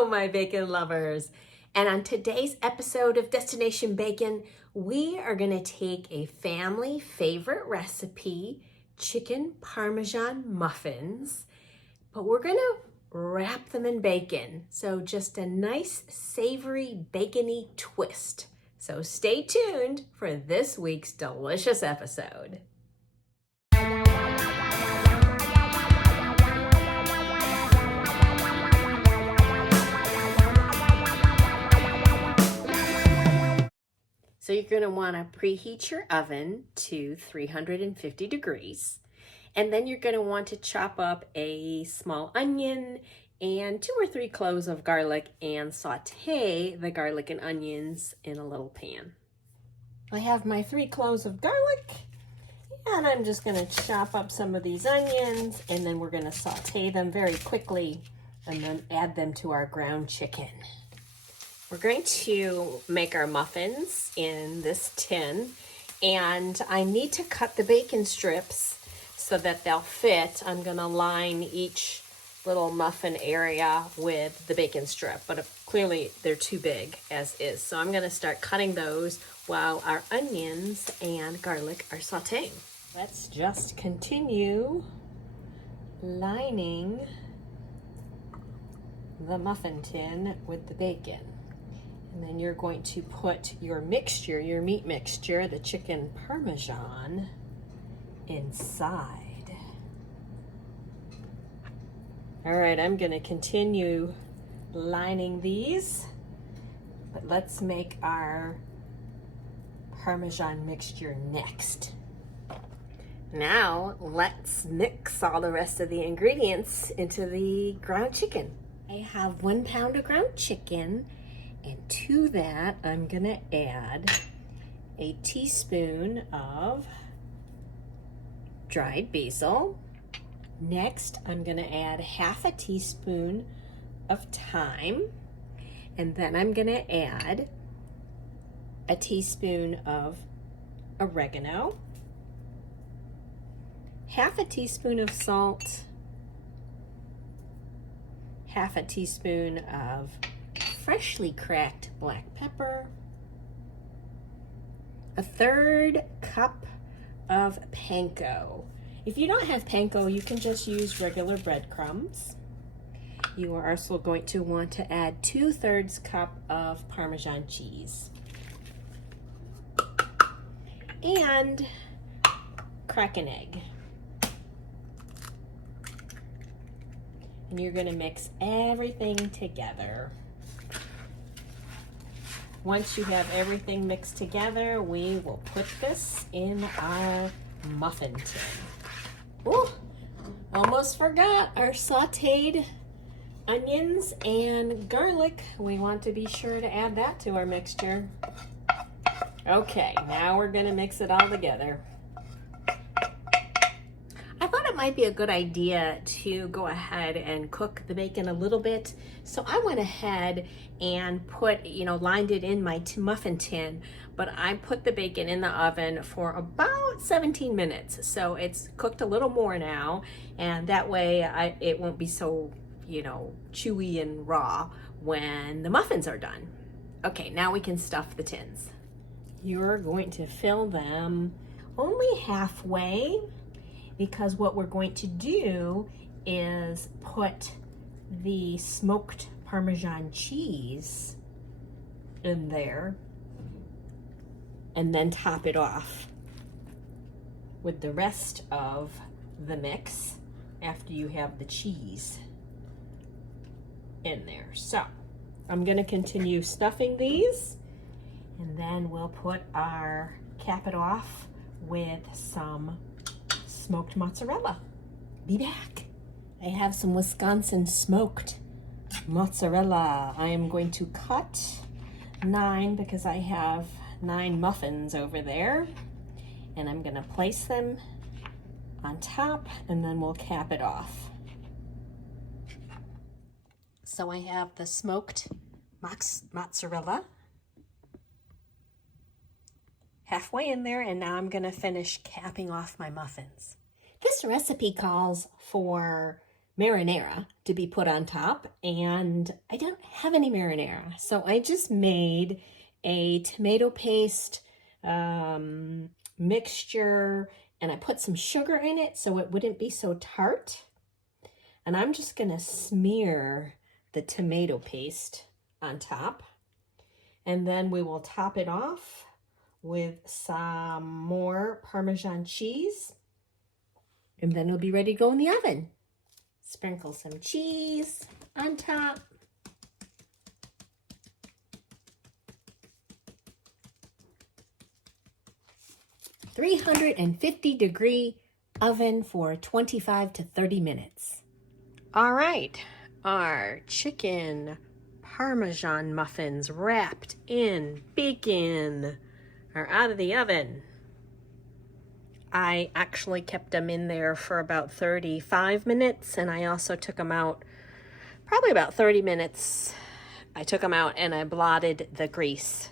Hello, my bacon lovers. And on today's episode of Destination Bacon, we are going to take a family favorite recipe, chicken Parmesan muffins, but we're going to wrap them in bacon. So just a nice savory bacony twist. So stay tuned for this week's delicious episode. So you're going to want to preheat your oven to 350 degrees. And then you're going to want to chop up a small onion and 2 or 3 cloves of garlic and saute the garlic and onions in a little pan. I have my 3 cloves of garlic, and I'm just going to chop up some of these onions, and then we're going to saute them very quickly and then add them to our ground chicken. We're going to make our muffins in this tin, and I need to cut the bacon strips so that they'll fit. I'm going to line each little muffin area with the bacon strip, but clearly they're too big as is. So I'm going to start cutting those while our onions and garlic are sauteing. Let's just continue lining the muffin tin with the bacon. And then you're going to put your mixture, your meat mixture, the chicken Parmesan, inside. All right, I'm going to continue lining these, but let's make our Parmesan mixture next. Now, let's mix all the rest of the ingredients into the ground chicken. I have 1 pound of ground chicken. And to that, I'm gonna add a teaspoon of dried basil. Next, I'm gonna add half a teaspoon of thyme. And then I'm gonna add a teaspoon of oregano, half a teaspoon of salt, half a teaspoon of freshly cracked black pepper, a 1/3 cup of panko. If you don't have panko, you can just use regular breadcrumbs. You are also going to want to add 2/3 cup of Parmesan cheese. And crack an egg. And you're gonna mix everything together. Once you have everything mixed together, we will put this in our muffin tin. Ooh, almost forgot our sauteed onions and garlic. We want to be sure to add that to our mixture. Okay, now we're gonna mix it all together. I thought it might be a good idea to go ahead and cook the bacon a little bit. So I went ahead and lined it in my muffin tin, but I put the bacon in the oven for about 17 minutes. So it's cooked a little more now, and that way it won't be so, chewy and raw when the muffins are done. Okay, now we can stuff the tins. You're going to fill them only halfway, because what we're going to do is put the smoked Parmesan cheese in there and then top it off with the rest of the mix after you have the cheese in there. So I'm going to continue stuffing these, and then we'll cap it off with some smoked mozzarella. Be back. I have some Wisconsin smoked mozzarella. I am going to cut 9 because I have 9 muffins over there, and I'm going to place them on top, and then we'll cap it off. So I have the smoked mozzarella halfway in there, and now I'm going to finish capping off my muffins. This recipe calls for marinara to be put on top, and I don't have any marinara, so I just made a tomato paste mixture, and I put some sugar in it so it wouldn't be so tart. And I'm just gonna smear the tomato paste on top, and then we will top it off with some more Parmesan cheese, and then it'll be ready to go in the oven. Sprinkle some cheese on top. $350 oven for 25 to 30 minutes. All right, our chicken Parmesan muffins wrapped in bacon are out of the oven. I actually kept them in there for about 35 minutes, and I also took them out probably about 30 minutes. I took them out and I blotted the grease.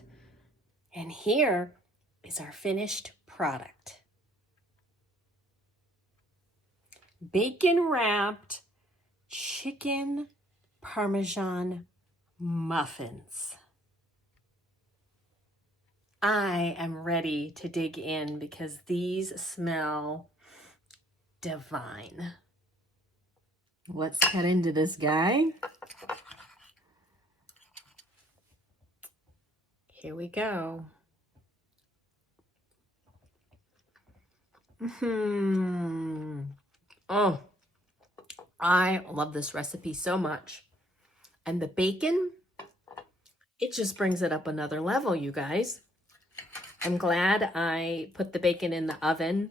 And here is our finished product. Bacon wrapped chicken Parmesan muffins. I am ready to dig in because these smell divine. Let's cut into this guy. Here we go. Oh, I love this recipe so much. And the bacon, it just brings it up another level, you guys. I'm glad I put the bacon in the oven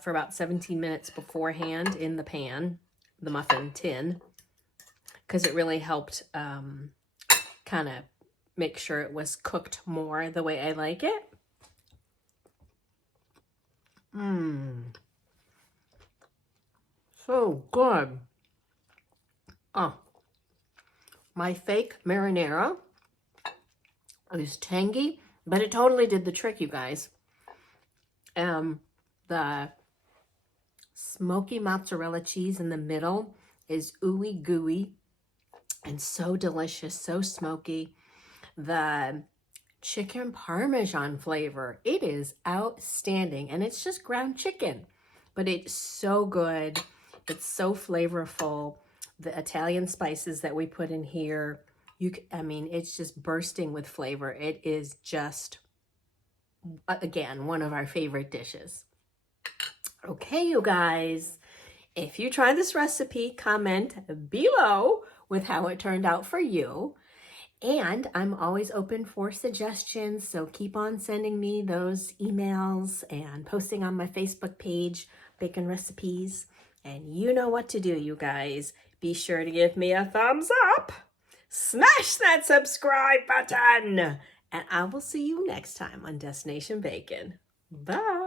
for about 17 minutes beforehand in the pan, the muffin tin, because it really helped kind of make sure it was cooked more the way I like it. So good. Oh, my fake marinara is tangy, but it totally did the trick, you guys. The smoky mozzarella cheese in the middle is ooey gooey and so delicious, so smoky. The chicken Parmesan flavor, it is outstanding, and it's just ground chicken, but it's so good. It's so flavorful. The Italian spices that we put in here, I mean, it's just bursting with flavor. It is just, again, one of our favorite dishes. Okay, you guys, if you try this recipe, comment below with how it turned out for you. And I'm always open for suggestions, so keep on sending me those emails and posting on my Facebook page, Bacon Recipes. And you know what to do, you guys. Be sure to give me a thumbs up. Smash that subscribe button. And I will see you next time on Destination Bacon. Bye.